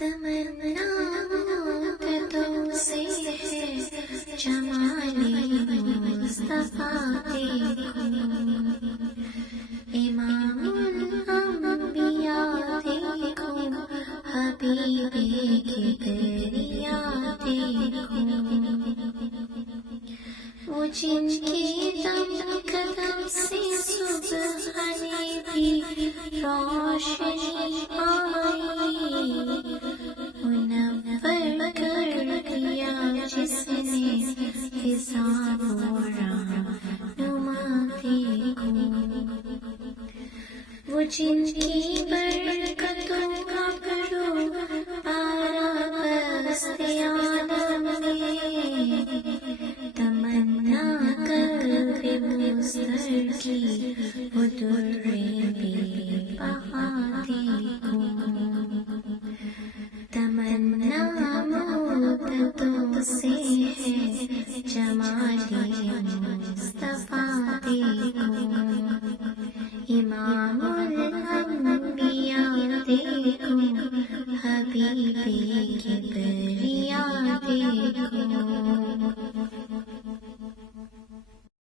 تمنا تو سے ہے جمال مصطفیٰ دیکھو، امام الانبیاء دیکھو، حبیب کبریا دیکھو، وہ جن کی دم قدم سے سبحانی بھی روشنی آئی، منور کر دیا جس نے فضا و رہنما دیکھو، وہ جن کی برکتوں کا کرو پارا بست عالم میں، تمنا قلب مضطر کی وہ در بے بہا دیکھو، تمنا مدتوں سے ہے جمال مصطفیٰ دیکھو، امام الانبیاء دیکھو، حبیب